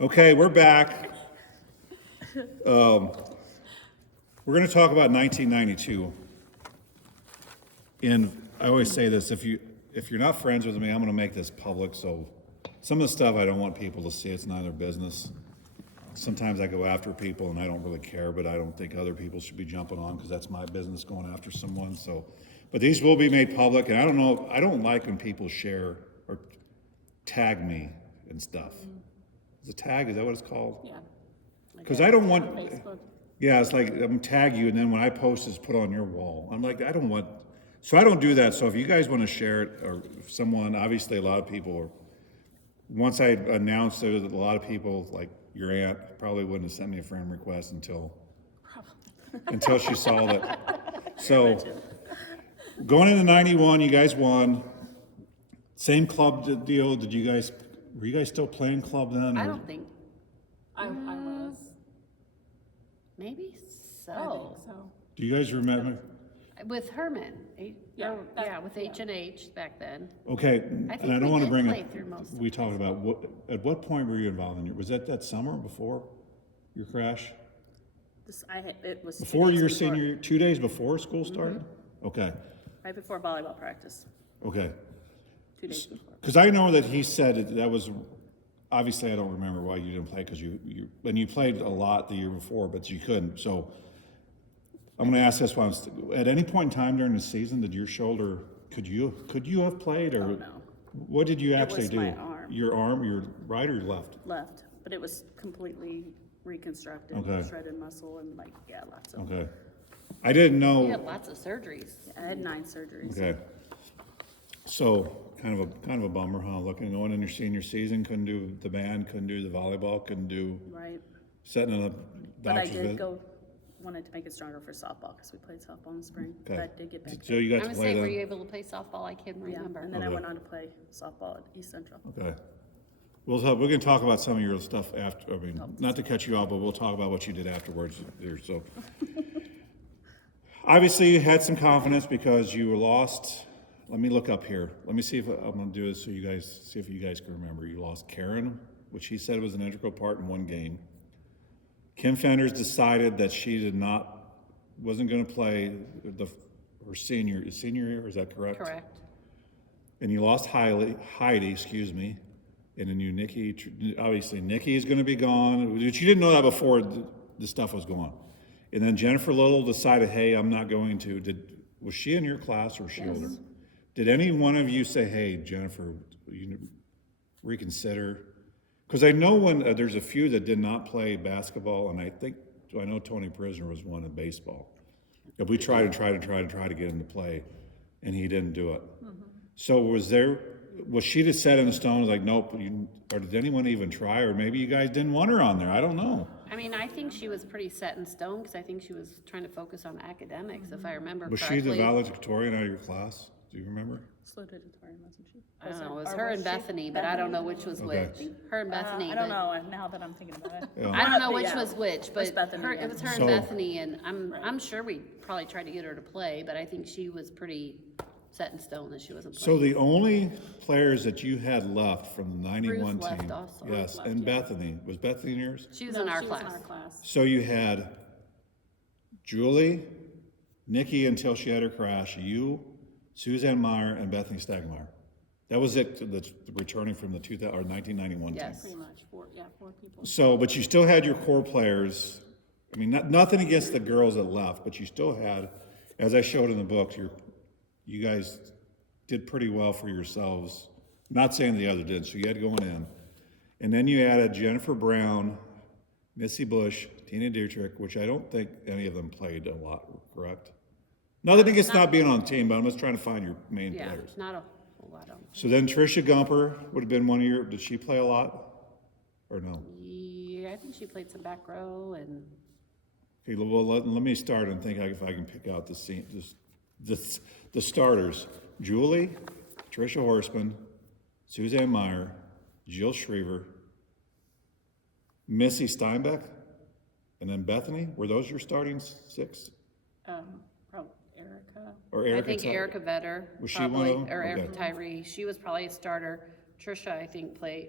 Okay, we're back. We're going to talk about 1992. And I always say this, if you're not friends with me, I'm going to make this public. So some of the stuff I don't want people to see. It's none of their business. Sometimes I go after people and I don't really care, but I don't think other people should be jumping on because that's my business going after someone. So, but these will be made public. And I don't know, I don't like when people share or tag me and stuff. Is it tag? Is that what it's called? Yeah. Because I don't want, Facebook. yeah, it's like I'm tag you, and then when I post, it's put on your wall. I'm like, I don't want, so I don't do that. So if you guys want to share it, or if someone, obviously a lot of people, or once I announced it, a lot of people, like your aunt, probably wouldn't have sent me a friend request until she saw that. So going into 91, you guys won. Same club deal. Were you guys still playing club then? I don't think, I was. maybe so. I think so. Do you guys remember? With Herman, Yeah, with H&H back then. Okay, I and think I don't we want to did bring play it, through most of we talked about, at what point were you involved in was that summer before your crash? It was 2 Before days your before, senior, 2 days before school started? Okay, right before volleyball practice, okay. 2 days before. Because I know that he said that was, obviously I don't remember why you didn't play, because and you played a lot the year before, but you couldn't, so I'm gonna ask this one, at any point in time during the season, did your shoulder, could you have played, or? Oh, no. What did you actually was do? my arm. Your arm, your right or your left? Left, but it was completely reconstructed, Okay. shredded muscle, and lots of. Okay. I didn't know. We had lots of surgeries. I had 9 surgeries. Okay. So kind of a bummer, huh? Going in your senior season, couldn't do the band, couldn't do the volleyball, couldn't do Right, setting in a but I doctor's did visit. wanted to make it stronger for softball, because we played softball in the spring, Okay. but I did get back. So you got I to would play say, were you then? able to play softball? I can't Yeah, remember. and then I Okay. went on to play softball at East Central. Okay. We're going to talk about some of your stuff after. I mean, Oh. not to cut you off, but we'll talk about what you did afterwards there. So obviously you had some confidence because you were lost. Let me look up here. Let me see if I'm going to do this so you guys see if you guys can remember. You lost Karen, which he said was an integral part in one game. Kim Fenders decided that she wasn't going to play her senior year. Is that correct? Correct. And you lost Heidi, and then Nikki. Obviously, Nikki is going to be gone. But you didn't know that before the stuff was going. And then Jennifer Little decided, hey, I'm not going to. Was she in your class or was she older? Did any one of you say, hey, Jennifer, you reconsider? Because I know there's a few that did not play basketball, and I know Tony Prisner was one in baseball. But we tried to get him to play, and he didn't do it. So was she just set in the stone, like, nope, or did anyone even try, or maybe you guys didn't want her on there? I don't know. I mean, I think she was pretty set in stone because I think she was trying to focus on academics, if I remember Was correctly. she the valedictorian out of your class? Do you remember? Salutatorian, wasn't she? I don't know, it was Or her was and she? Bethany, but I don't know which was Okay. which. Her and Bethany. I don't but- know, now that I'm thinking about it. Yeah. I don't know which Yeah. was which, but Bethany, yeah. it was her So- and Bethany, and I'm sure we probably tried to get her to play, but I think she was pretty set in stone that she wasn't So playing. the only players that you had left from the 91 Ruth left team, also. yes, Ruth and left, Bethany, was Bethany in yours? She was No, in our she was class. in our class. So you had Julie, Nikki until she had her crash, you, Suzanne Meyer, and Bethany Stagmeyer. That was it, that's returning from the 1991 team. Yes. Pretty much, 4 people. So, but you still had your core players. I mean, nothing against the girls that left, but you still had, as I showed in the book, you guys did pretty well for yourselves. Not saying the other did, so you had going in. And then you added Jennifer Brown, Missy Bush, Tina Dietrich, which I don't think any of them played a lot, correct? Nothing against not being on the team, but I'm just trying to find your main Yeah, players. not a whole lot of. So then Tricia Gumper would have been one of your, did she play a lot? Or no? Yeah, I think she played some back row and Okay, well, let me start and think if I can pick out the starters. Julie, Tricia Horseman, Suzanne Meyer, Jill Shriver, Missy Steinbeck, and then Bethany. Were those your starting 6? Probably Erica. Or I Erica? think Erica Vetter. Was she one of them? Or Erica Okay. Tyree. She was probably a starter. Trisha, I think, played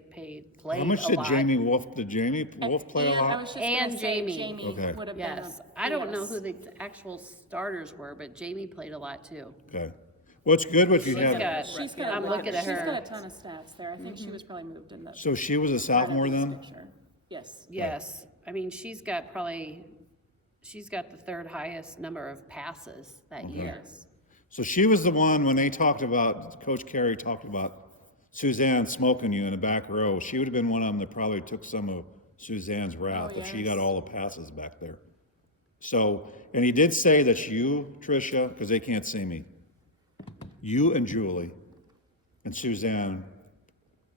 How much a did lot. Jamie Wolf play a And I lot? was just And gonna say Jamie. Jamie Okay. would have been Yes, a. I don't know yes. who the actual starters were, but Jamie played a lot too. Okay. What's good what you She's have, got- She's got, I'm looking at she's her. got a ton of stats there. I think she was probably moved in the. so she was a sophomore right of this then? picture. Yes. Yes, I mean, she's got the third highest number of passes that year. Yes. So she was the one, when they talked about, Coach Carey talked about Suzanne smoking you in the back row, she would have been one of them that probably took some of Suzanne's wrath if she got yes. all the passes back there. So, and he did say that you, Tricia, because they can't see me, you and Julie and Suzanne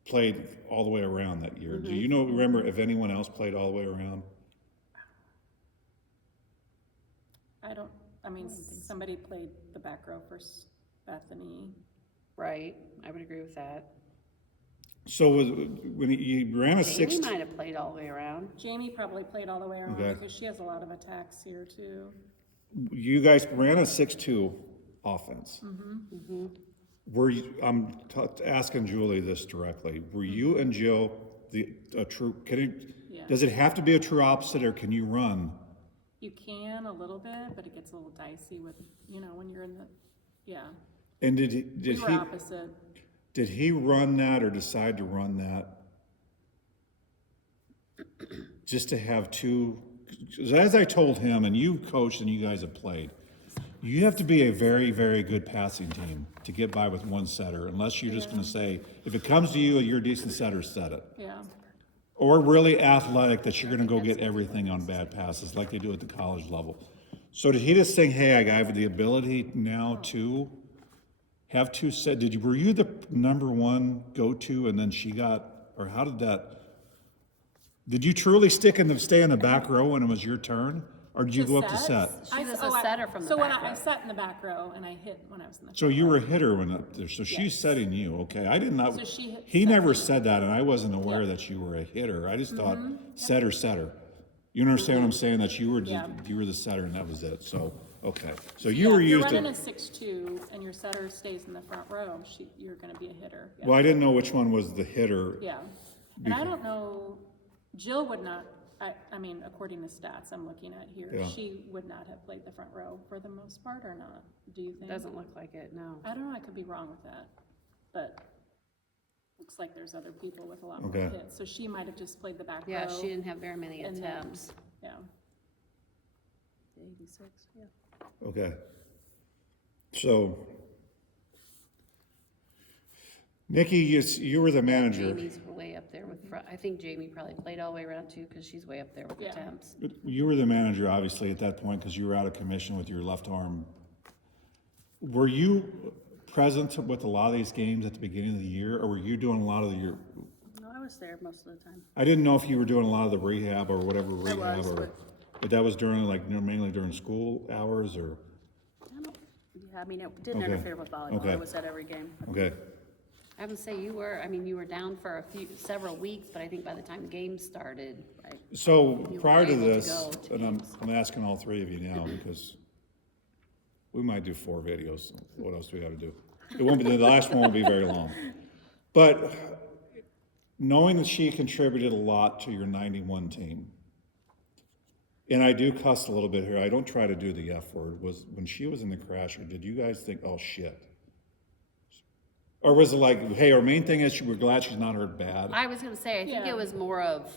played all the way around that year. Do you remember if anyone else played all the way around? I mean, somebody played the back row for Bethany. Right, I would agree with that. So when you ran a Jamie 6, might have played all the way around. Jamie probably played all the way around Okay. because she has a lot of attacks here too. you guys ran a 6-2 offense. Were you, asking Julie this directly, were you and Jill a true, Yeah. does it have to be a true opposite or can you run? You can a little bit, but it gets a little dicey with, when you're in the, yeah. And We were he, opposite. did he run that or decide to run that? Just to have two, 'cause as I told him, and you coached and you guys have played, you have to be a very, very good passing team to get by with one setter, unless you're just gonna say, if it comes to you, you're a decent setter, set it. Yeah. Or really athletic that you're gonna go get everything on bad passes, like they do at the college level. So did he just think, hey, I have the ability now to have two set, were you the number one go-to and then she got, or how did that, did you truly stay in the back row when it was your turn? Or did you go up to set? She was a setter from the So when back I row. sat in the back row and I hit when I was in the. So you were a hitter when up there, so she's Yes. setting you, okay, I did not, So she hit he never setter. said that, and I wasn't aware Yeah. that you were a hitter, I just thought setter. You understand what I'm saying, that you were just, Yeah. you were the setter and that was it, so, okay. So Yeah, you were if you're used running to, a 6-2 and your setter stays in the front row, you're gonna be a hitter. Yeah. well, I didn't know which one was the hitter. Yeah, and I don't know, Jill would not, I mean, according to stats I'm looking at here, Yeah. she would not have played the front row for the most part or not, do you think? Doesn't look like it, no. I don't know, I could be wrong with that, but looks like there's other people with a lot more Okay. hits, so she might have just played the back row. Yeah, she didn't have very many and then- attempts. Yeah, 86, yeah. Okay. So, Nikki, you were the manager. Jamie's way up there with, I think Jamie probably played all the way around too, because she's way up there with Yeah. attempts. But you were the manager, obviously, at that point, because you were out of commission with your left arm. Were you present with a lot of these games at the beginning of the year, or were you doing a lot of your, No, I was there most of the time. I didn't know if you were doing a lot of the rehab or whatever rehab, was, or, but that was during, like, mainly during school hours, or, I don't, yeah, I mean, it didn't Okay. interfere with volleyball. Okay. I was at every game. okay. I would say you were down for several weeks, but I think by the time games started, right? So, You were prior to able to this, go to and games. I'm asking all three of you now, because we might do 4 videos, what else do we gotta do? It won't be, the last one won't be very long. But, knowing that she contributed a lot to your 91 team, and I do cuss a little bit here, I don't try to do the F word, was, when she was in the crasher, did you guys think, oh shit? Or was it like, hey, our main thing is we're glad she's not hurt bad? I was gonna say, I think Yeah. it was more of,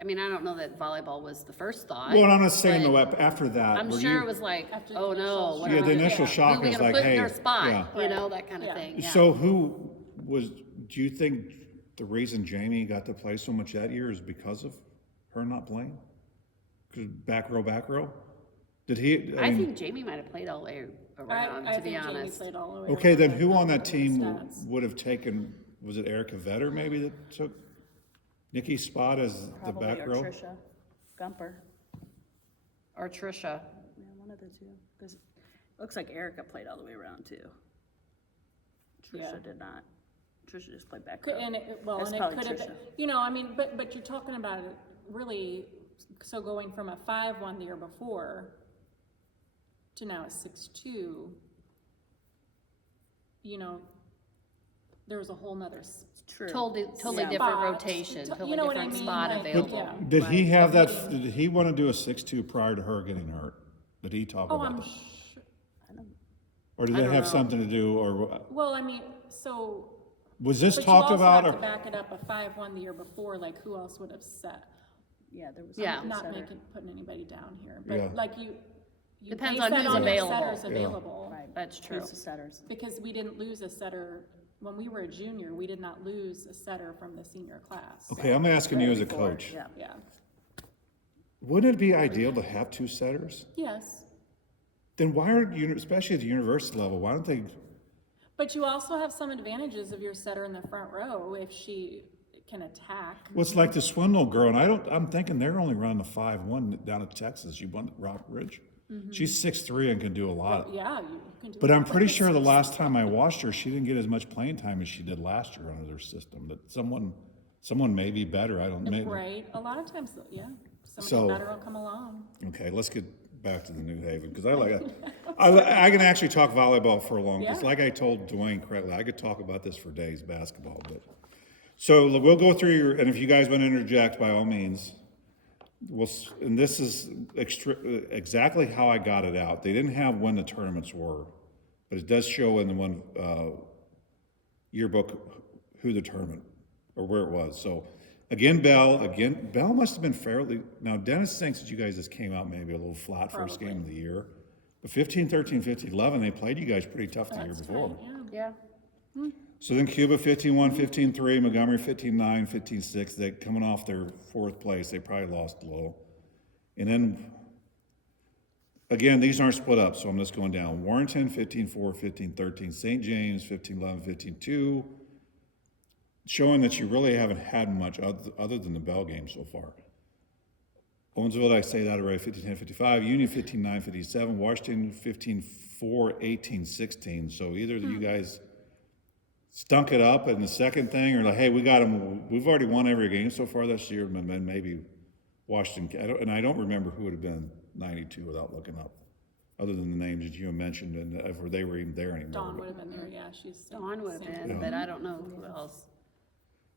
I mean, I don't know that volleyball was the first thought. Well, I'm not saying but though, after that, I'm were sure you? it was like, After the oh initial no, shock. what Yeah, are the we initial gonna- shock who are we was gonna like, put in hey, her spot, yeah. you know, that kind of Yeah. thing, yeah. So who was, do you think the reason Jamie got to play so much that year is because of her not playing? 'Cause back row? Did he, I mean, think Jamie might have played all the way around, I to be think Jamie honest. played all the way okay, around. then I who don't on that know the team stats. would have taken, was it Erica Vetter maybe that took Nikki's spot as the Probably, back or row? Tricia Gumper. Or Trisha. Yeah, one of the two. Because it looks like Erica played all the way around too. Yeah. Tricia did not. Tricia just played back Could- row. And it, well, That's and it probably could have been, Tricia. I mean, but you're talking about it really, so going from a 5-1 the year before to now a 6-2, there was a whole nother True. Totally Yeah. different spot. rotation, You totally know what I different mean? spot Like, available. yeah. Did he have that, did he want to do a 6-2 prior to her getting hurt? Did he talk Oh, about I'm that? sure, Or did I that don't have know. something to do, or well, I mean, so, was this but you talked also about? have to Or, back it up a 5-1 the year before, like who else would have set? Yeah, there was. Yeah. a Not setter. putting anybody down here, Yeah. but like you Depends base on that who's your available. setters Yeah. available. Right. That's true. Who's the setters? Because we didn't lose a setter, when we were a junior, we did not lose a setter from the senior class. okay, I'm asking you as a Before, coach. Yeah. Yeah, Wouldn't it be ideal to have 2 setters? yes, Then why are you, especially at the university level, why don't they? but you also have some advantages of your setter in the front row if she can attack. Well, it's like the Swindle girl, and I'm thinking they're only running the 5-1 down at Texas. You won Rock Ridge. She's 6'3" and can do a lot. Yeah, you can do. But I'm pretty sure the last time I watched her, she didn't get as much playing time as she did last year under their system. That someone may be better. I don't know. Right, a lot of times, yeah, So- somebody better will come along. Okay, let's get back to the New Haven because I like it. I can actually talk volleyball for a long. It's Yeah. like I told Dwayne correctly. I could talk about this for days, basketball. But so we'll go through your, and if you guys want to interject, by all means. And this is exactly how I got it out. They didn't have when the tournaments were, but it does show in the one yearbook who the tournament or where it was. So Bell must have been fairly, now Dennis thinks that you guys just came out maybe a little flat first game of the year. But 15, 13, 15, 11, they played you guys pretty tough the year That's before. right, yeah. Yeah. So then Cuba 15-1, 15-3, Montgomery 15-9, 15-6. They coming off their 4th place, they probably lost a little. And then again, these aren't split up, so I'm just going down. Warrenton 15-4, 15-13, St. James 15-11, 15-2, showing that you really haven't had much other than the Bell game so far. Owensville, did I say that already? 15-10, 55. Union 15-9, 57. Washington 15-4, 18-16. So either of you guys stunk it up in the second thing, or like, hey, we got them. We've already won every game so far this year, and then maybe Washington. I don't remember who would have been 92 without looking up, other than the names that you mentioned, and if they were even there anymore. Dawn would have been there, yeah, she's. Dawn would have same. been, but I don't know who else.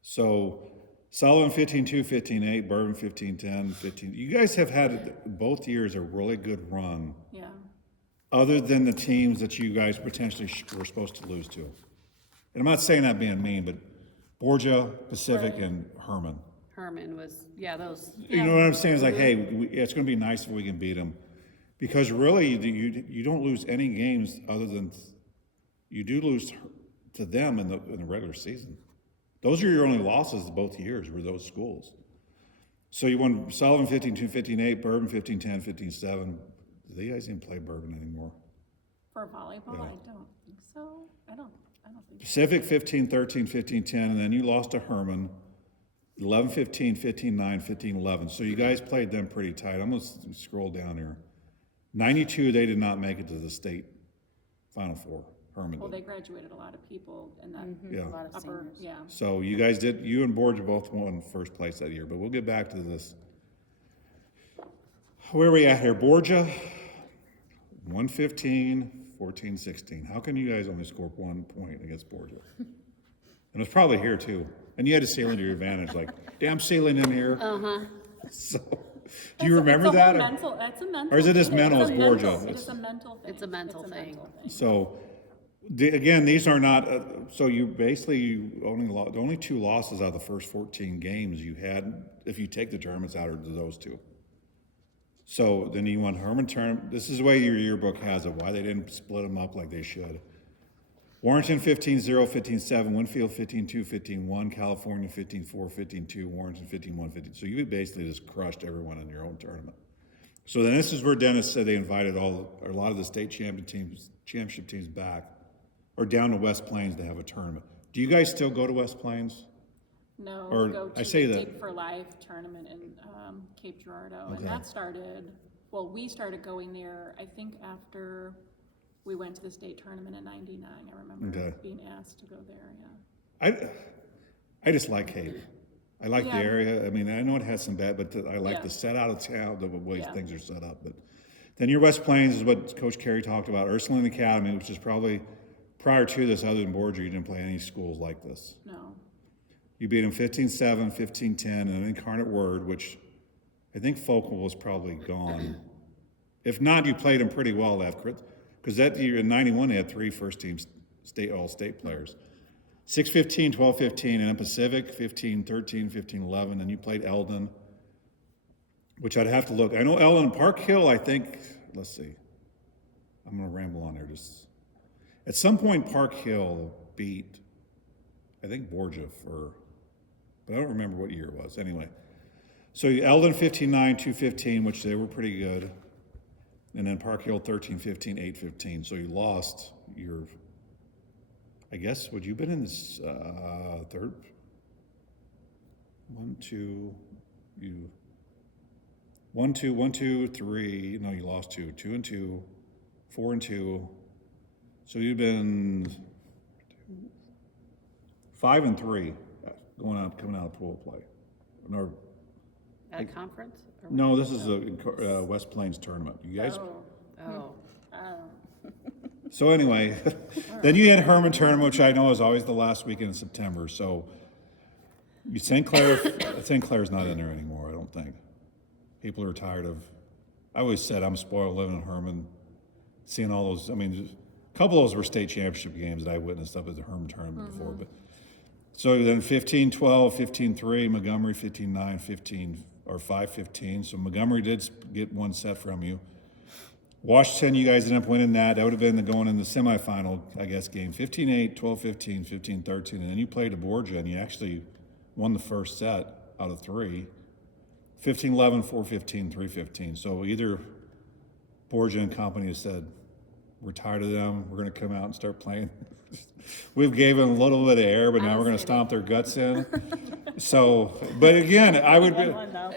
So Sullivan 15-2, 15-8, Bourbon 15-10, 15. You guys have had both years a really good run, Yeah, other than the teams that you guys potentially were supposed to lose to. And I'm not saying that being mean, but Borgia, Pacific, and Herman. Herman was, yeah, those, You know what I'm saying? It's like, hey, it's going to be nice if we can beat them. Because really, you don't lose any games other than you do lose to them in the regular season. Those are your only losses both years were those schools. So you won Sullivan 15-2, 15-8, Bourbon 15-10, 15-7. Do you guys even play Bourbon anymore? for volleyball, Yeah. I don't think so, I don't think. Pacific 15-13, 15-10, and then you lost to Herman 11-15, 15-9, 15-11. So you guys played them pretty tight. I'm going to scroll down here. 92, they did not make it to the state Final Four. Herman Well, did. they graduated a lot of people in that Yeah. A lot of upper, seniors. yeah. So you guys you and Borgia both won first place that year, but we'll get back to this. Where are we at here? Borgia, 115, 14, 16. How can you guys only score 1 point against Borgia? And it's probably here too. And you had to seal into your advantage, like, damn, sealing in here. So, do you remember that? Or- It's a mental. or is it just thing. mental It's as a Borgia? mental- It's a mental thing. It's a mental thing. So, again, these are not, so you only 2 losses out of the first 14 games you had, if you take the tournaments out of those 2. So then you won Herman tournament. This is the way your yearbook has it, why they didn't split them up like they should. Warrenton 15-0, 15-7, Winfield 15-2, 15-1, California 15-4, 15-2, Warrenton 15-1, 15. So you basically just crushed everyone in your own tournament. So then this is where Dennis said they invited a lot of the state championship teams back, or down to West Plains to have a tournament. Do you guys still go to West Plains? No, Or we go I to say the that- Dig for Life tournament in Cape Girardeau, Okay. and that started, well, we started going there, I think after we went to the state tournament in '99, I remember Okay. being asked to go there, yeah. I just like Cape. I like the Yeah. area. I mean, I know it has some bad, but I like Yeah. the set out of town, the way Yeah. things are set up. But then your West Plains is what Coach Carey talked about, Ursuline Academy, which is probably prior to this, other than Borgia, you didn't play any schools like this. No. You beat them 15-7, 15-10, and an Incarnate Word, which I think Focal was probably gone. If not, you played them pretty well that, because that year in 91 they had 3 first-team all-state players. 6-15, 12-15, and then Pacific 15-13, 15-11, and you played Eldon, which I'd have to look. I know Eldon, Park Hill, I think, let's see. I'm going to ramble on there. Just at some point, Park Hill beat, I think, Borgia but I don't remember what year it was. Anyway, so Eldon 15-9, 2-15, which they were pretty good, and then Park Hill 13-15, 8-15. So you lost your, I guess, would you have been in this third? 1, 2, 3. No, you lost 2. 2-2, 4-2. So you've been 5-3 coming out of pool play. No, At a conference? Or no, this is a West Plains tournament. You guys. Oh, So anyway, then you had Herman tournament, which I know is always the last weekend in September. So St. Clair's not in there anymore, I don't think. People are tired of. I always said I'm spoiled living in Herman, seeing all those. I mean, a couple of those were state championship games that I witnessed up at the Herman tournament before. But so then 15-12, 15-3, Montgomery 15-9, 15 or 5-15. So Montgomery did get one set from you. Washington, you guys ended up winning that. That would have been going in the semifinal, I guess, game. 15-8, 12-15, 15-13. And then you played a Borgia, and you actually won the first set out of 3. 15-11, 4-15, 3-15. So either Borgia and company has said, we're tired of them. We're going to come out and start playing. We've gave them a little bit of air, but now we're going to stomp their guts in. So, but again, I would be...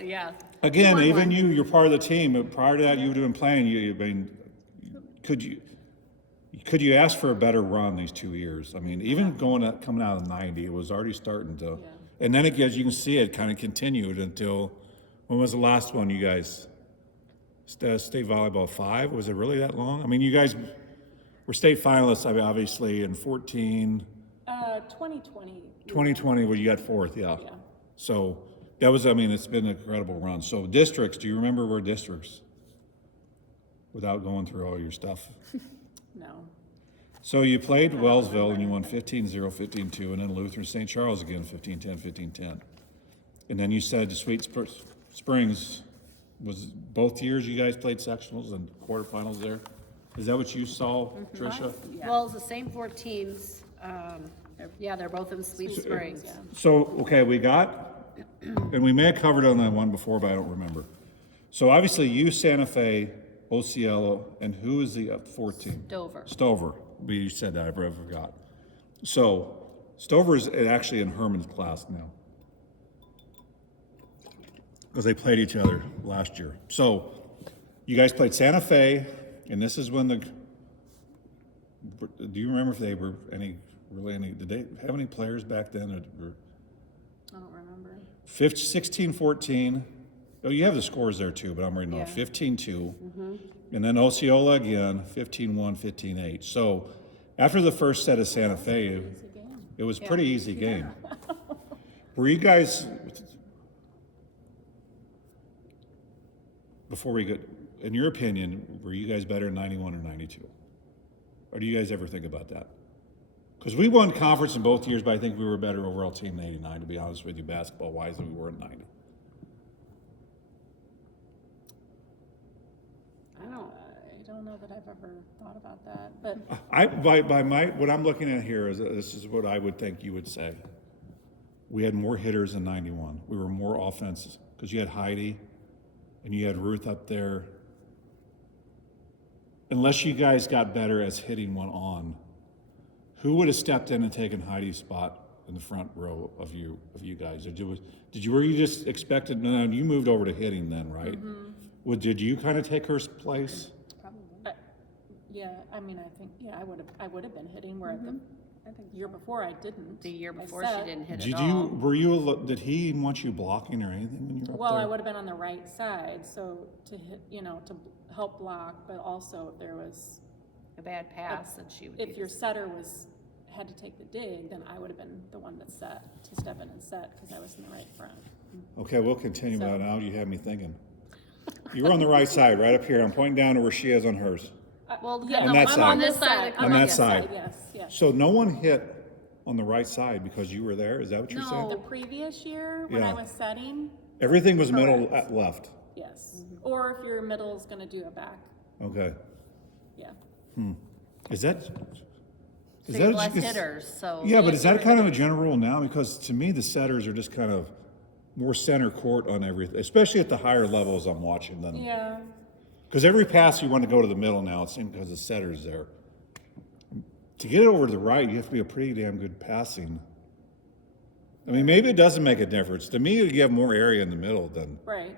yeah. Again, even you're part of the team. But prior to that, you would have been playing. Could you ask for a better run these 2 years? I mean, even coming out of 90, it was already starting to, and then as you can see, it kind of continued until when was the last one you guys? State volleyball 5? Was it really that long? I mean, you guys were state finalists, I mean, obviously in 14. 2020. 2020, where you got 4th, yeah. So. That was, I mean, it's been an incredible run. So districts, do you remember where districts? Without going through all your stuff. No. So you played Wellsville and you won 15-0, 15-2, and then Lutheran St. Charles again, 15-10, 15-10. And then you said Sweet Springs, was both years you guys played sectionals and quarterfinals there? Is that what you saw, Tricia? Well, it's the same 4 teams. Yeah, they're both in Sweet Springs. Yeah. So, okay, we got, and we may have covered on that one before, but I don't remember. So obviously you, Santa Fe, Osceola, and who is the 4th team? Stover. But you said that, I forgot. So Stover is actually in Herman's class now, because they played each other last year. So you guys played Santa Fe, and this is when do you remember if they were did they have any players back then? Or I don't remember. 16-14. Oh, you have the scores there too, but I'm reading off. 15-2. And then Osceola again, 15-1, 15-8. So after the first set of Santa Fe, it was a pretty easy game. Were you guys, before we get, in your opinion, were you guys better in 91 or 92? Or do you guys ever think about that? Because we won conference in both years, but I think we were a better overall team in 89, to be honest with you, basketball-wise, than we were in 90. I don't know that I've ever thought about that, but What I'm looking at here is, this is what I would think you would say. We had more hitters in 91. We were more offensive, because you had Heidi, and you had Ruth up there. Unless you guys got better as hitting one on, who would have stepped in and taken Heidi's spot in the front row of you guys? Were you just expected? No, you moved over to hitting then, right? Did you kind of take her place? probably. Yeah, I mean, I think I would have been hitting where the year before I didn't. The year I before said- she didn't hit Did at all. did he want you blocking or anything when you were up Well, there? I would have been on the right side, so to hit, to help block, but also if there was a bad pass, then she would be If your setter had to take the dig, then I would have been the one that set, to step in and set, because I was in the right front. Okay, we'll continue So- that now. You have me thinking. You were on the right side, right up here. I'm pointing down to where she is on hers. Well, Yeah, On that I'm side. on this This side side. of the I'm On on that this side. Yes, yes. So no one hit on the right side because you were there? Is that what you're No. saying? The previous year, when I Yeah. was setting, Everything was middle Correct. at left. yes. Or if your middle is gonna do a back, Okay. yeah. Is that? so Is you have that less is- hitters, so. Yeah, but is that kind of a general rule now? Because to me, the setters are just kind of more center court on everything, especially at the higher levels I'm watching them. Yeah, Because every pass you want to go to the middle now, it seems, because the setter's there. To get it over to the right, you have to be a pretty damn good passing. I mean, maybe it doesn't make a difference. To me, you have more area in the middle than. right.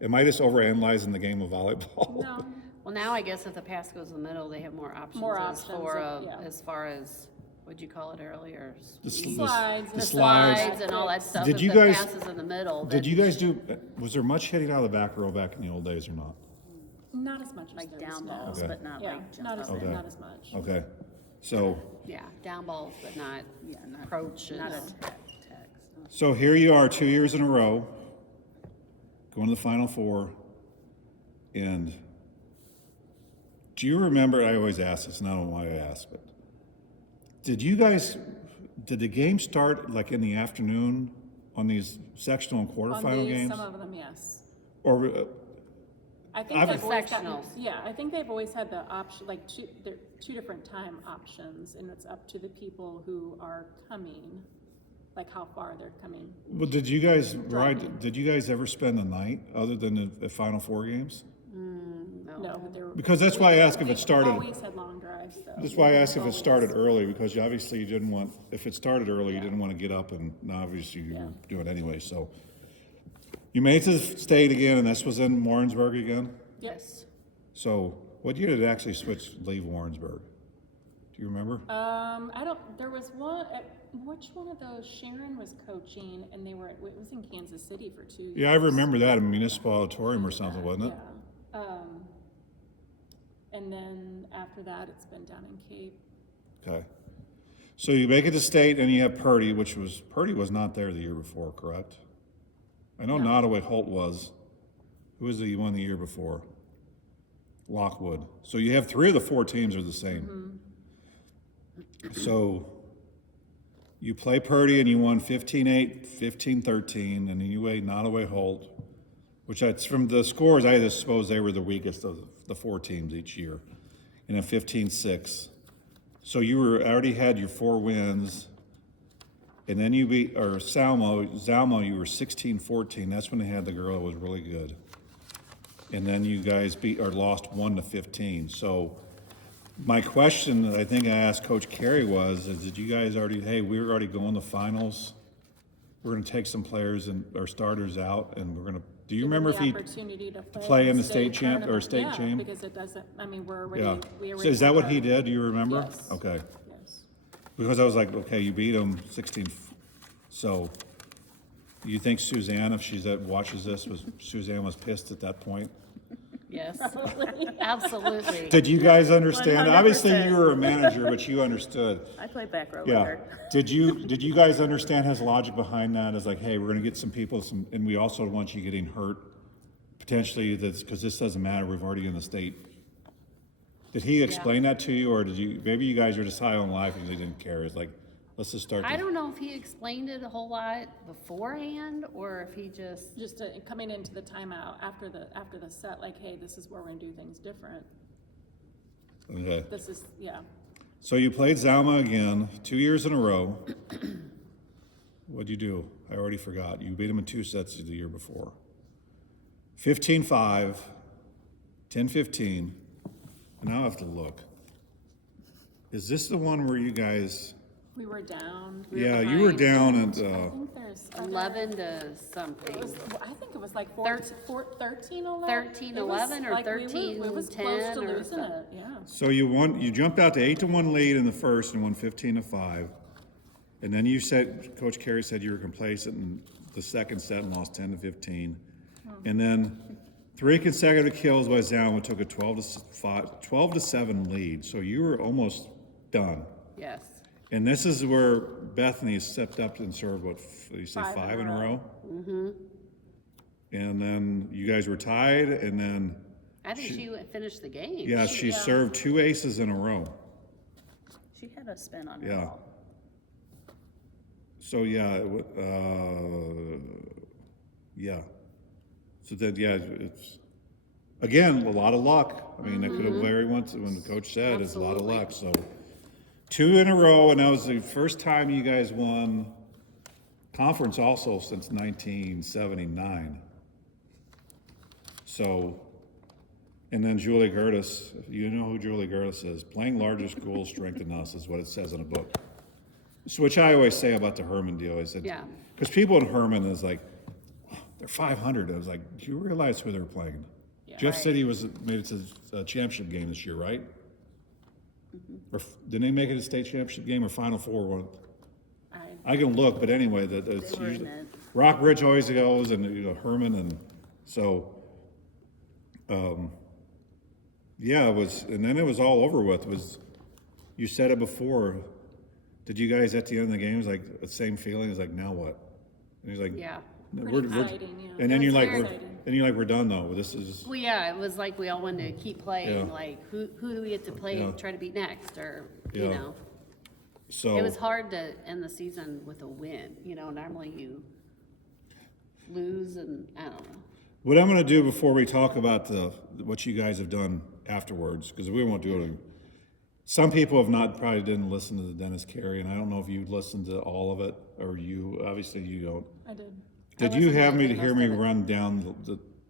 Am I just overanalyzing the game of volleyball? No, Well, now I guess if the pass goes in the middle, they have more options. More as options, for, yeah. as far as, what'd you call it earlier? The sl- slides. the The slides. slides and all that stuff. Did If you the guys- pass is in the middle, Did then you guys do? Was there much hitting out of the back row back in the old days or not? not as much as Like there down is now. balls, Okay. but not Yeah, like jump not as, up. Okay. not as much. Okay, so yeah, down balls, but not Yeah, not, approach and. not attack, attacks. no. so here you are, 2 years in a row, going to the Final Four, and do you remember? I always ask this, and I don't know why I ask, but did the game start like in the afternoon on these sectional and On quarterfinal these, games, some of them, yes. or I think I've- they've always gotten, Sectionals. yeah, I think they've always had the option, like there are two different time options, and it's up to the people who are coming, like how far they're coming. well, did you guys Driving. Did you guys ever spend the night other than the Final Four games? No, but they were. Because that's why I asked if it We've started. always had long drives, though. That's why I asked if it Always. started early, because obviously you didn't want, if it started early, you didn't want to get up, and now obviously you Yeah. do it anyway, so. You made it to the state again, and this was in Warrensburg again? Yes. So what year did it actually leave Warrensburg? Do you remember? I don't, there was one, which one of those, Sharon was coaching, and it was in Kansas City for 2 years. Yeah, I remember that, a municipal auditorium or something, wasn't it? Yeah. And then after that, it's been down in Cape. Okay. So you make it to state, and you have Purdy was not there the year before, correct? I know Nottoway Holt was. Who was the one the year before? Lockwood. So you have 3 of the 4 teams are the same. So you play Purdy and you won 15-8, 15-13, and then you weighed Nottoway Holt, which that's from the scores, I just suppose they were the weakest of the 4 teams each year. And then 15-6. So you already had your 4 wins. And then you beat, or Zalmo, you were 16-14. That's when they had the girl that was really good. And then you guys lost 1-15. So my question that I think I asked Coach Carey did you guys already, hey, we're already going to finals. We're going to take some players and our starters out, and we're going to. Do you Give them remember if the he? opportunity to play in the state champ or tournament. state Yeah, champ? because it doesn't, I mean, Yeah. we So already. is that what have he our- did? Do you remember? Yes. Okay. Yes. Because I was like, okay, you beat him 16. So you think Suzanne, if watches this, Suzanne was pissed at that point? Yes, absolutely. Did you guys understand? 100%. Obviously, you were a manager, but you understood. I play back row with Yeah. her. Did you guys understand his logic behind that? Is like, hey, we're gonna get some people, and we also want you getting hurt potentially. Because this doesn't matter. We've already in the state. Did he explain that to you, or maybe you guys were just high on life and you didn't care? It's like, let's just start. I don't know if he explained it a whole lot beforehand, or if he just, Just coming into the timeout after the set, like, hey, this is where we're gonna do things different. Okay. This is, yeah. So you played Zalma again, 2 years in a row. What'd you do? I already forgot. You beat him in 2 sets the year before. 15-5, 10-15. Now I have to look. Is this the one where you guys? We were down. Yeah, you were down at. I think there's. 11 to It something. was, I think it was like 13, 13, 11. 13, It was 11 or like 13, it was 10 close to or losing something. it, yeah. So you jumped out to 8-1 lead in the first and won 15-5. And then Coach Carey said you were complacent in the second set and lost 10-15. And then 3 consecutive kills by Zalman took a 12-7 lead, so you were almost done. Yes. And this is where Bethany stepped up and served, what, did you say, five in a row? Mm-hmm. And then you guys were tied, and then, I think she finished the game. yeah, she served 2 aces in a row. She had a spin on her Yeah. ball. So, yeah, yeah. So then, yeah, it's, again, a lot of luck. I mean, it could have very when the coach said, it's a lot of luck, so. 2 in a row, and that was the first time you guys won conference also since 1979. So, and then Julie Gertis, you know who Julie Gertis is. Playing larger schools strengthen us is what it says in a book. So, which I always say about the Herman deal. I said, Yeah. because people in Herman is like, they're 500. I was like, do you realize who they're playing? Jeff City made it to the championship game this year, right? Or didn't they make it a state championship game or Final Four? One? I can look, but anyway, it's They were in usually, it. Rockbridge always goes, and Herman, and so, yeah, it was, and then it was all over with. It was, you said it before. Did you guys at the end of the game, it was like the same feeling? It's like, now what? And he's like, Yeah. Pretty exciting, yeah. and then you're like, Very exciting. we're done though. This is, Well, yeah, it was like we all wanted to keep playing, Yeah. like, who do we get to play and Yeah. try to beat next, or, you Yeah. know. so. It was hard to end the season with a win, normally you lose and, I don't know. What I'm gonna do before we talk about what you guys have done afterwards, because we won't do it. Some people probably didn't listen to the Dennis Carey, and I don't know if you listened to all of it, or obviously you don't. I did. Did I you listened have me to most hear of me it. run down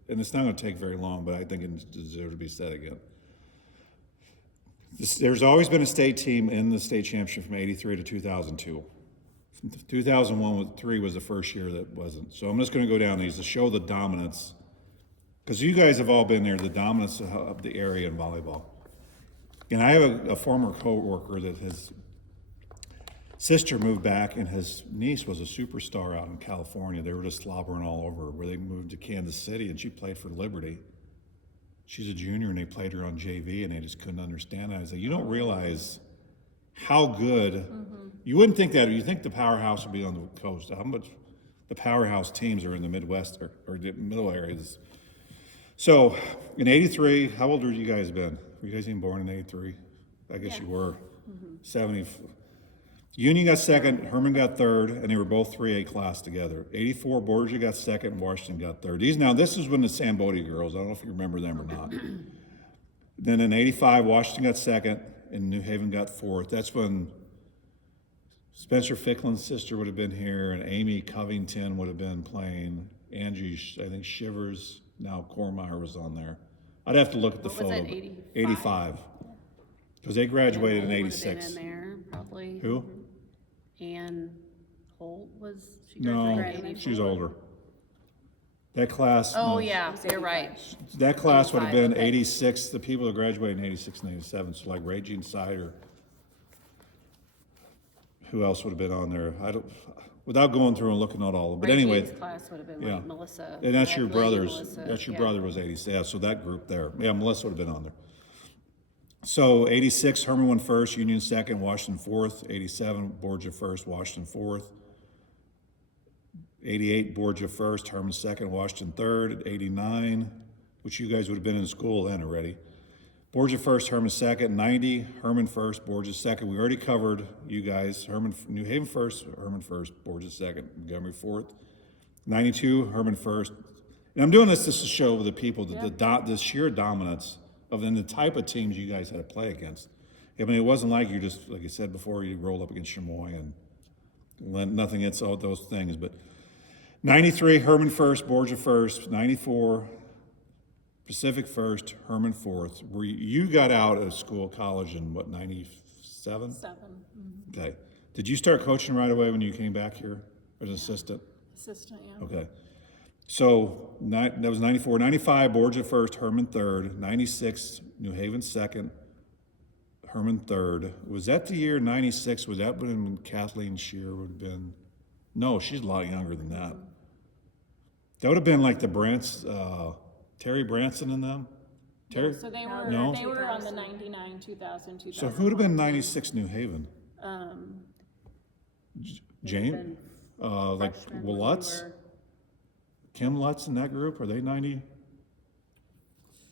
and it's not gonna take very long, but I think it deserves to be said again. There's always been a state team in the state championship from 83 to 2002. 2003 was the first year that wasn't. So I'm just gonna go down these to show the dominance, because you guys have all been there, the dominance of the area in volleyball. And I have a former coworker that his sister moved back, and his niece was a superstar out in California. They were just slobbering all over her, where they moved to Kansas City, and she played for Liberty. She's a junior, and they played her on JV, and they just couldn't understand it. I said, you don't realize how good, you wouldn't think that, you think the powerhouse would be on the coast. How much the powerhouse teams are in the Midwest or the middle areas. So, in 83, how old were you guys been? Were you guys even born in 83? I guess you were. 70. Union got second, Herman got third, and they were both 3A class together. 84, Borgia got second, and Washington got third. This is when the Sambodi girls, I don't know if you remember them or not. Then in 85, Washington got second, and New Haven got fourth. That's when Spencer Ficklin's sister would have been here, and Amy Covington would have been playing. Angie, I think Shivers, now Cormeyer was on there. I'd have to look at the What was photo. it, 85. Because they graduated in Holt would have been 86. in there, probably. Who? Ann Holt she No, graduated in she's 84? older. That class. Oh, no, yeah, you're right. That class would have been 85, okay. 86, the people that graduated in 86 and 87, so like Regine Sider. Who else would have been on there? Without going through and looking at all, but anyway. Reggie's class would have been Yeah. like Melissa. And that's your Beckley, brother's, Melissa, that's your yeah. brother was 86, yeah, so that group there. Yeah, Melissa would have been on there. So 86, Herman won first, Union second, Washington fourth. 87, Borgia first, Washington fourth. 88, Borgia first, Herman second, Washington third. 89, which you guys would have been in school then already. Borgia first, Herman second. 90, Herman first, Borgia second. We already covered you guys. New Haven first, Herman first, Borgia second, Montgomery fourth. 92, Herman first. And I'm doing this just to show the people the sheer dominance of the type of teams you guys had to play against. I mean, it wasn't like you just, like I said before, you rolled up against Chamois and nothing against all those things. But 93, Herman first, Borgia first. 94, Pacific first, Herman fourth. You got out of college in what, 97? 7. Okay. Did you start coaching right away when you came back here as an assistant? Assistant, yeah. Okay. So that was 94. 95, Borgia first, Herman third. 96, New Haven second, Herman third. Was that the year 96? Was that when Kathleen Shear would have been? No, she's a lot younger than that. That would have been like the Brents, Terry Branson and them? Terry? So they No? were on the 99, 2000, 2001. So who would have been 96 New Haven? Jane? Like Freshmen when we Lutz? were- Kim Lutz in that group? Are they 90?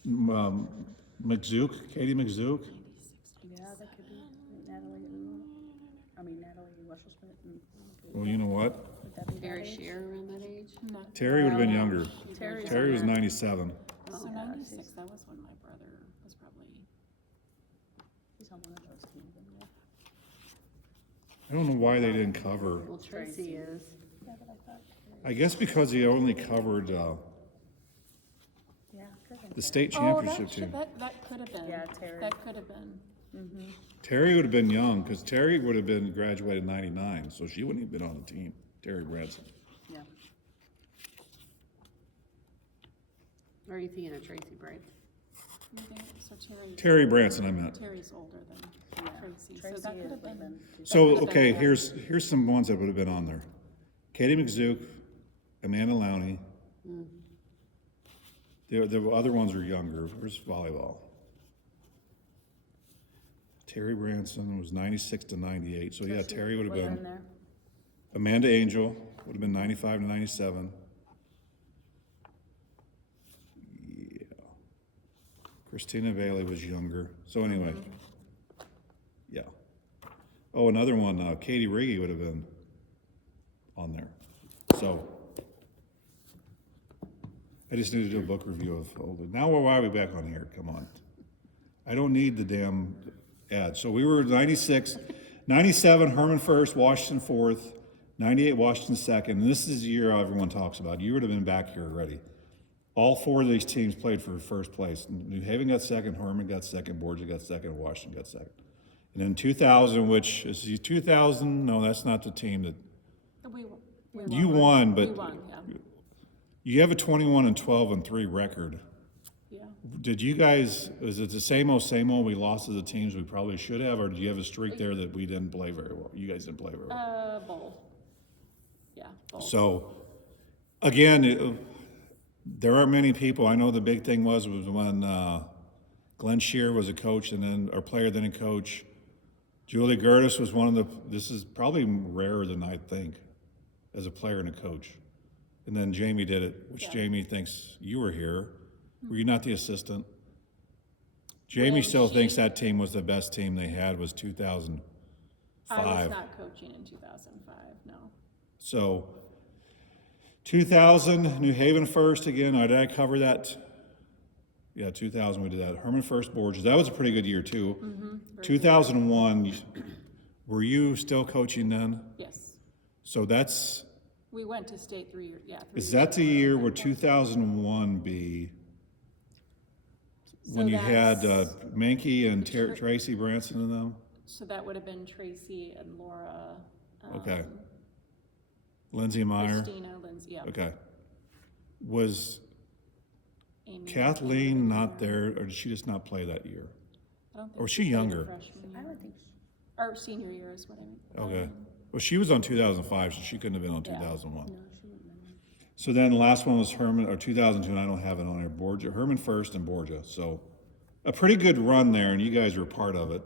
McZook, Katie McZook? Yeah, that could be Natalie Wesselschmidt. Well, you know what? Would that be that Terry age? Shearer around that age? No. Terry would have been younger. Terry's Terry was younger. 97. So yeah, 96, that was when my brother was probably, He's on one of those teams. isn't he? I don't know why they didn't cover. Well, Tracy is. Yeah, but I thought, I guess because he only covered yeah, could've been the Terry. state oh, championship that, team. that could have been. Yeah, Terry. That could have been. Terry would have been young because Terry would have been graduated in 99, so she wouldn't have been on the team. Terry Branson. Yeah. Or are you thinking of Tracy Bright? I think- So Terry Branson, I meant. Terry's older than Yeah. Tracy, so Tracy that could have would've been. So, That could've okay, been, yeah. here's some ones that would have been on there. Katie McZook, Amanda Lowney. The other ones are younger. Where's volleyball? Terry Branson was 96 to 98, so yeah, Tracy Terry would have in been. there. Amanda Angel would have been 95 to 97. Yeah. Christina Bailey was younger. So anyway, yeah. Oh, another one, Katie Riggy would have been on there. So I just need to do a book review of older. Now why are we back on here? Come on. I don't need the damn ad. So we were 96, 97, Herman first, Washington fourth, 98, Washington second. And this is the year everyone talks about. You would have been back here already. All four of these teams played for first place. New Haven got second, Herman got second, Borgia got second, Washington got second. And then 2000, which is 2000, no, that's not the team that, We you won, but We won, yeah. you have a 21-12-3 record. Yeah. Did you guys, is it the same old we lost to the teams we probably should have, or do you have a streak there that we didn't play very well? You guys didn't play very well. Both. Yeah, both. So, again, there are many people, I know the big thing was when Glenn Shear was a coach and then, or player then a coach. Julie Gertis was one of the, this is probably rarer than I think, as a player and a coach. And then Jamie did it, which Yeah. Jamie thinks you were here. Were you not the assistant? Jamie When still she- thinks that team was the best team they had was 2005. I was not coaching in 2005, no. So 2000, New Haven first again. Did I cover that? Yeah, 2000 we did that. Herman first, Borges. That was a pretty good year too. 2001, were you still coaching then? Yes. So that's, We went to state 3 years, yeah. 3 is years that the in a row. year where 2001 be? When So you had that's- Mankey and Tracy Branson and them? So that would have been Tracy and Laura. Okay. Lindsay Meyer? Christina, Lindsay, yeah. Okay. Was Amy. Kathleen not there, or did she just not play that year? I don't think or was she played her younger? freshman I year. would think, Or senior year is what I mean. Okay. Well, she was on 2005, so she couldn't have been on Yeah. 2001. no, she wouldn't have been. So then the last one was Herman, or 2002, and I don't have it on there, Borgia, Herman first and Borgia. So a pretty good run there, and you guys were part of it.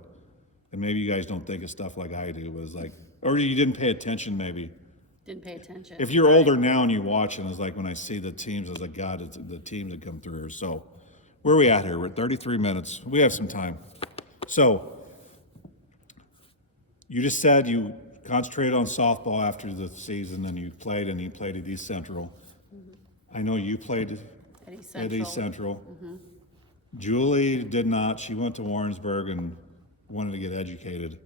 And maybe you guys don't think of stuff like I do, was like, or you didn't pay attention maybe. Didn't pay attention. If you're older now and you watch, and it's like when I see the teams, I was like, God, it's the teams that come through here. So where are we at here? We're at 33 minutes. We have some time. So you just said you concentrated on softball after the season, and you played at East Central. I know you played At East at East Central. Central. Julie did not. She went to Warrensburg and wanted to get educated.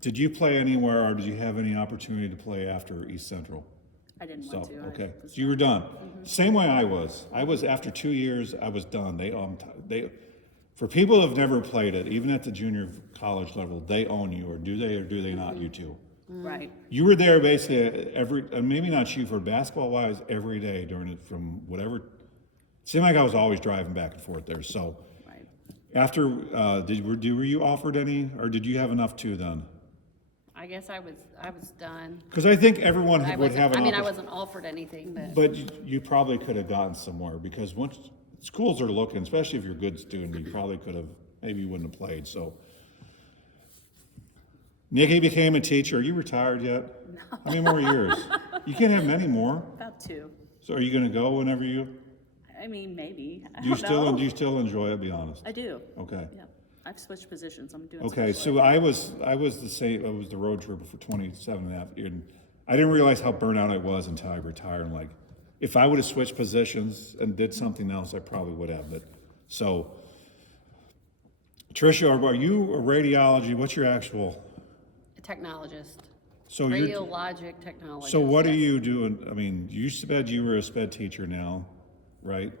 Did you play anywhere, or did you have any opportunity to play after East Central? I didn't So, want to. okay, so you were done. Same way I was. After 2 years, I was done. For people who have never played it, even at the junior college level, they own you, or do they not, you two? Right. You were there basically maybe not you, for basketball wise, every day during it from whatever. It seemed like I was always driving back and forth there. So Right. after, were you offered any, or did you have enough too then? I guess I was done. Because I think everyone I would have an I mean, I opportunity. wasn't offered anything, but But you probably could have gotten somewhere, because once schools are looking, especially if you're a good student, you probably could have, maybe you wouldn't have played, so. Nikki became a teacher. Are you retired yet? No. How many more years? You can't have many more. About 2. So are you gonna go whenever you, I mean, maybe. I do you don't still, know. do you still enjoy it, be honest? I do. Okay. Yeah. I've switched positions. I'm doing Okay, special so ed. I was the same, I was the road trooper for 27 and a half years. And I didn't realize how burnt out I was until I retired. I'm like, if I would have switched positions and did something else, I probably would have, but, so. Tricia, are you a radiology, what's your actual, a technologist, so you're, radiologic technologist. so what are yes. you doing? I mean, you said you were a sped teacher now, right?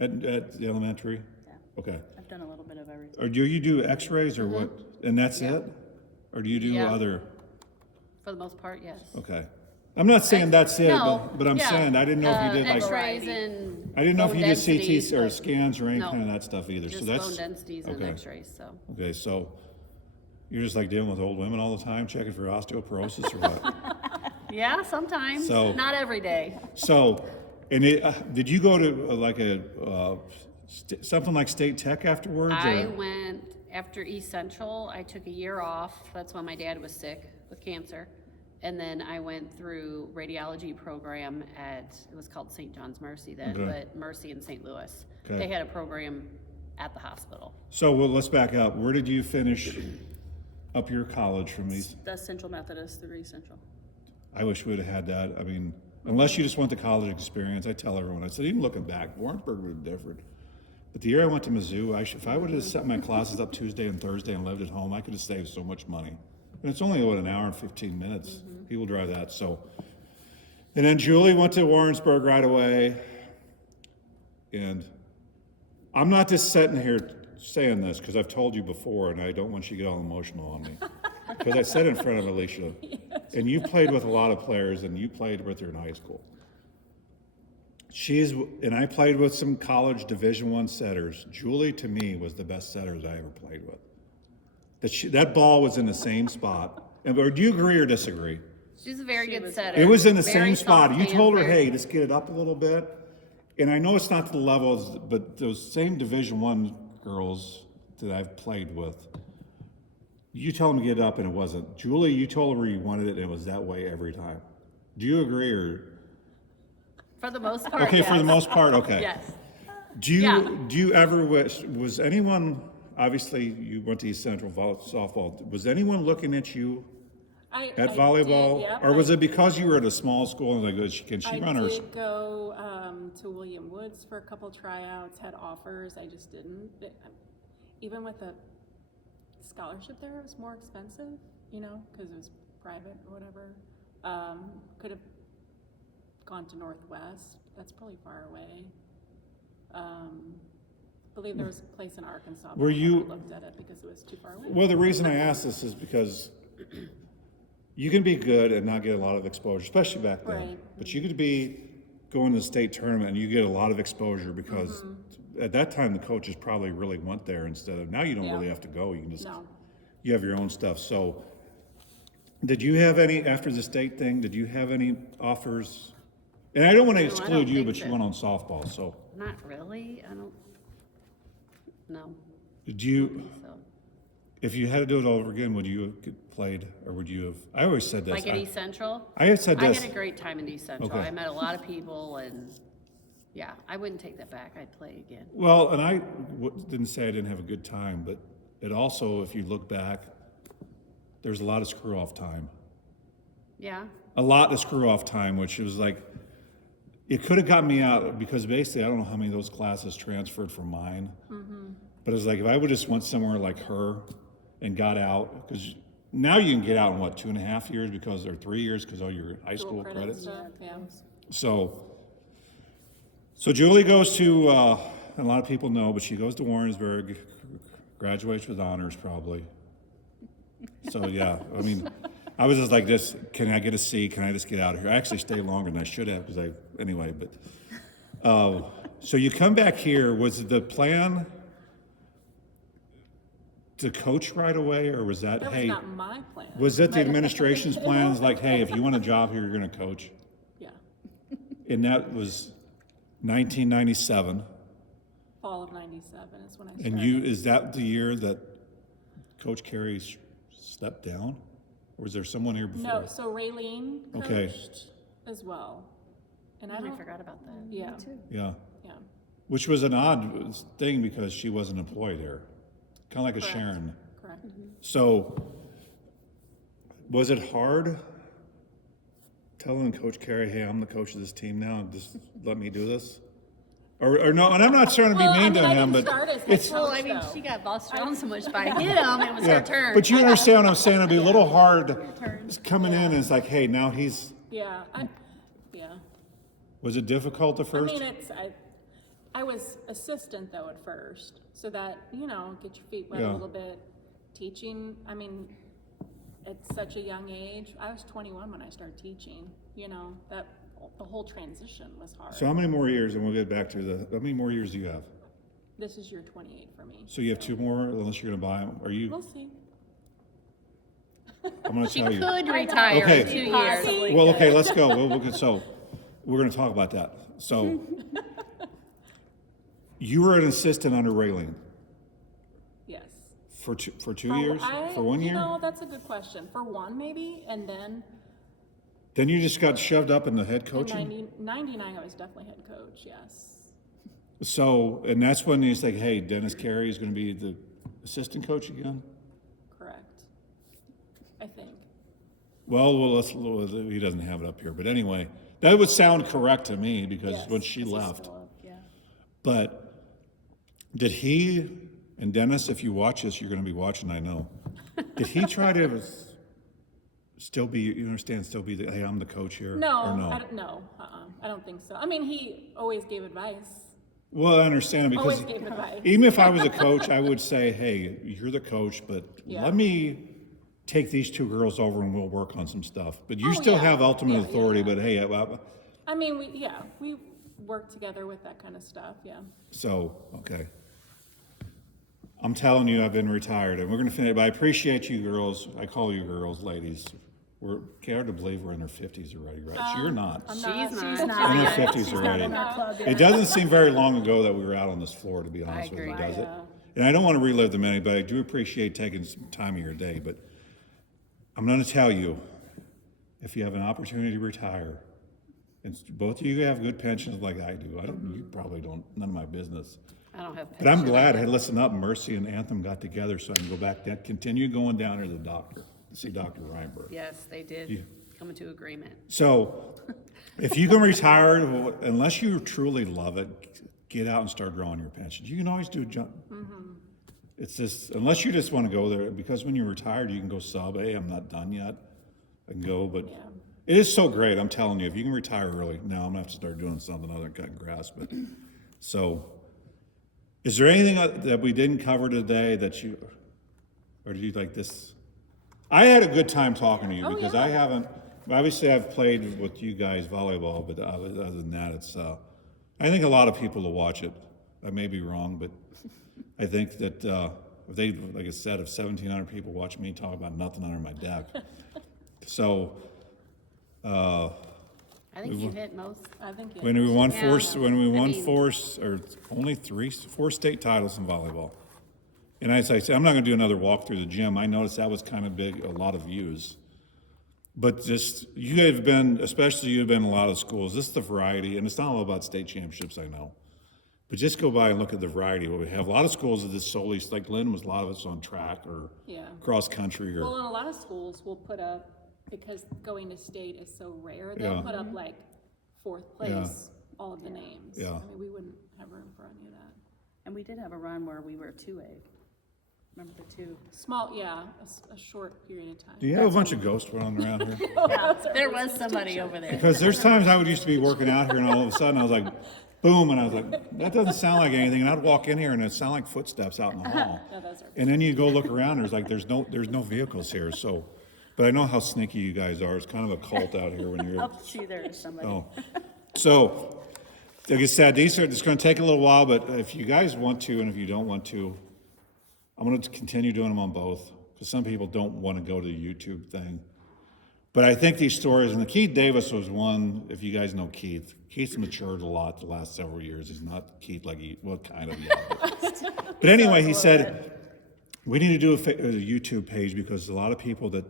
At the elementary? Yeah. Okay. I've done a little bit of everything. Or do you do x-rays or what? And that's Yeah. it? Or do you do Yeah. other? For the most part, yes. Okay. I'm not saying that's it, No, but I'm yeah. saying, I didn't know if you did like, X-rays and I didn't know if bone you did densities, CTs or but scans or any no. kind of that stuff either, so Just that's. bone densities and okay. X-rays. So Okay, so you're just like dealing with old women all the time, checking for osteoporosis or what? yeah, sometimes, So- not every day. So, and did you go to like something like State Tech afterwards? I or? went after East Central. I took a year off. That's when my dad was sick with cancer. And then I went through radiology program at, it was called St. John's Mercy then, Okay. but Mercy in St. Louis. Okay. They had a program at the hospital. So, well, let's back up. Where did you finish up your college from these? That's Central Methodist, 3 Central. I wish we would have had that. I mean, unless you just want the college experience, I tell everyone, I said, even looking back, Warrensburg would have been different. But the year I went to Mizzou, if I would have set my classes up Tuesday and Thursday and lived at home, I could have saved so much money. And it's only, what, an hour and 15 minutes? People drive that, so. And then Julie went to Warrensburg right away. And I'm not just sitting here saying this, because I've told you before, and I don't want you to get all emotional on me. Because I said in front of Alicia, and you played with a lot of players, and you played with her in high school. And I played with some college Division I setters. Julie, to me, was the best setters I ever played with. That ball was in the same spot. Or do you agree or disagree? She's a very good setter. It was in the Very same spot. soft You told her, hands, hey, just get it up a little bit. And I know it's not to the levels, but those same Division I girls that I've played with, you tell them to get it up and it wasn't. Julie, you told her where you wanted it and it was that way every time. Do you agree or? For the most part, Okay, for the yes. most part, okay. Yes. Do you Yeah. do you ever was anyone, obviously you went to East Central softball, was anyone looking at you I at volleyball? did, yep. Or was it because you were at a small school and like, can she I run her? did go to William Woods for a couple tryouts, had offers, I just didn't. Even with a scholarship there, it was more expensive, you know, because it was private or whatever. Could have gone to Northwest, that's probably far away. I believe there was a place in Arkansas, but Were I never you- looked at it because it was too far away. Well, the reason I ask this is because you can be good and not get a lot of exposure, especially back then. Right. But you could be going to the state tournament and you get a lot of exposure because at that time the coaches probably really went there instead of, now you don't Yeah. really have to go, you can just, No. you have your own stuff. So did you have any, after the state thing, did you have any offers? And I don't want to No, I don't exclude you, think but you so. went on softball, so Not really. I don't. No. did you, So if you had to do it over again, would you have played or would you have, I always said this. like at East Central. I had said I this. had a great time in East Central. Okay. I met a lot of people, and yeah, I wouldn't take that back. I'd play again. Well, and I didn't say I didn't have a good time, but it also, if you look back, there's a lot of screw-off time. Yeah. A lot of screw-off time, which was like, it could have got me out, because basically, I don't know how many of those classes transferred from mine. But it was like, if I would just went somewhere like her and got out, because now you can get out in what, 2.5 years because, or 3 years because of your high school Dual credits? stuff, yeah. So Julie goes to, a lot of people know, but she goes to Warrensburg, graduates with honors probably. So yeah, I mean, I was just like this, can I get a C? Can I just get out of here? I actually stayed longer than I should have because anyway, but, so you come back here, was the plan, to coach right away, or was that, That was hey, not my plan. was it the administration's plans, like, hey, if you want a job here, you're gonna coach? Yeah, And that was 1997, fall of '97 is when I started. and is that the year that Coach Carey stepped down? Or was there someone here before? No, so Raylene Okay. coached as well. And I I don't, forgot about that. yeah, Yeah, yeah. which was an odd thing because she wasn't employed there, kind of like a Correct. Sharon. Correct. So, was it hard telling Coach Carey, hey, I'm the coach of this team now, just let me do this? Or no, and I'm not trying to be Well, I mean mean, to I him, didn't but start as head it's, Well, coach, I mean, though. she got bossed around so much by him, it was yeah, her turn. but you understand what I'm saying, it'd be a little hard coming in and it's like, hey, now he's, Yeah, yeah. was it difficult at I first? mean, I was assistant though at first, so that, you know, get your feet wet Yeah. a little bit. Teaching, I mean, at such a young age, I was 21 when I started teaching, you know, that the whole transition was hard. So how many more years, and we'll get back to how many more years do you have? This is year 28 for me. So you have 2 more, unless you're gonna buy them, are you, We'll see. I'm gonna She tell you. could retire Okay. in 2 years. Possibly Well, could. okay, let's go. So we're going to talk about that. So you were an assistant under Raylene Yes. for 2 years, for 1 year. No, that's a good question. For one, maybe, and then Then you just got shoved up in the head in coaching. 99, I was definitely head coach. Yes. So, and that's when you say, hey, Dennis Carey is going to be the assistant coach again. Correct. I think. Well, he doesn't have it up here, but anyway, that would sound correct to me because Yes, when she 'cause he's left. still up, yeah. But did he, and Dennis, if you watch this, you're going to be watching, I know. Did he try to still be, you understand, still be the, hey, I'm the coach here? No, Or no? I don't think so. I mean, he always gave advice. Well, I understand because Always gave advice. even if I was a coach, I would say, hey, you're the coach, but Yeah. let me take these 2 girls over and we'll work on some stuff. But you Oh, still yeah. have ultimate Yeah, authority, yeah. but hey, I mean, we work together with that kind of stuff, yeah. so, okay. I'm telling you, I've been retired, and we're gonna finish, but I appreciate you girls, I call you girls, ladies. We're hard to believe we're in our 50s already, right? So you're not. I'm She's not. not. She's In not our yet. 50s She's not already. in our club yet. It doesn't seem very long ago that we were out on this floor, to be honest with you, agree. does it? Yeah. And I don't want to relive the many, but I do appreciate taking some time of your day. But I'm going to tell you, if you have an opportunity to retire, and both of you have good pensions like I do, you probably don't, none of my business. I don't have. But I'm pension. glad, hey, listen up, Mercy and Anthem got together so I can go back, continue going down to the doctor, to see Dr. Reinberg. Yes, they did come into agreement. So, if you can retire, unless you truly love it, get out and start drawing your pension. You can always do a jump. It's just, unless you just want to go there, because when you're retired, you can go sub, hey, I'm not done yet, I can go, but it is so great, I'm telling you, if you can retire early, now I'm gonna have to start doing something other than cutting grass, but, so, is there anything that we didn't cover today that you, or do you like this? I had a good time talking to you because I haven't, obviously I've played with you guys volleyball, but other than that, it's, I think a lot of people will watch it. I may be wrong, but I think that if they, like I said, if 1,700 people watch me talk about nothing under my deck. So, I think you hit most. I think, yeah. when we won Yeah. or only 4 state titles in volleyball. And as I say, I'm not gonna do another walk through the gym. I noticed that was kind of big, a lot of views. But just, you have been, especially you have been in a lot of schools, just the variety, and it's not all about state championships, I know. But just go by and look at the variety. What we have, a lot of schools that just solely, like Lynn was, a lot of it's on track or Yeah. cross country Well, or, and a lot of schools will put up, because going to state is so rare, they'll Yeah. put up like 4th place, all of the names. Yeah. I mean, we wouldn't have room for any of that. And we did have a run where we were 2A. Remember the 2? Small, yeah, a short period of time. do you have a bunch of ghosts running around here? Yeah, there was somebody over there. Because there's times I would used to be working out here and all of a sudden I was like, boom, and I was like, that doesn't sound like anything. And I'd walk in here and it'd sound like footsteps out in the hall. No, those are. And then you go look around, there's no vehicles here, so, but I know how sneaky you guys are. It's kind of a cult out here when you're, I'll see there is somebody. oh. So, like I said, it's gonna take a little while, but if you guys want to, and if you don't want to, I'm going to continue doing them on both because some people don't want to go to the YouTube thing. But I think these stories, and Keith Davis was one, if you guys know Keith, Keith's matured a lot the last several years. He's not Keith like kind of, yeah. But anyway, he said, we need to do a YouTube page because a lot of people that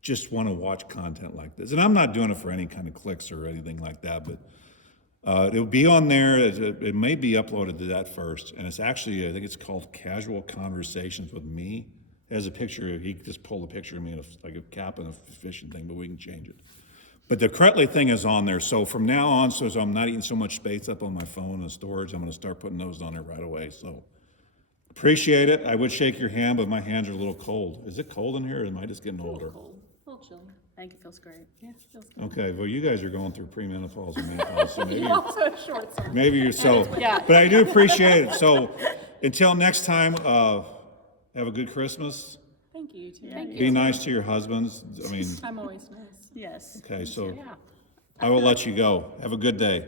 just want to watch content like this. And I'm not doing it for any kind of clicks or anything like that, but it'll be on there. It may be uploaded to that first. And it's actually, I think it's called Casual Conversations with Me. It has a picture, he just pulled a picture of me in like a cap and a fishing thing, but we can change it. But the correctly thing is on there. So from now on, so I'm not eating so much space up on my phone and storage, I'm going to start putting those on there right away. So appreciate it. I would shake your hand, but my hands are a little cold. Is it cold in here or am I just getting older? Cold, a little chilly. I think it feels great. Yeah, feels good. Okay, well, you guys are going through premenopause and menopause, so maybe Also a short summer. maybe you're so. Yeah. But I do appreciate it. So until next time, have a good Christmas. Thank you, too. Thank Be you. nice to your husbands. I mean, I'm always nice. Yes. okay, so Yeah. I will let you go. Have a good day.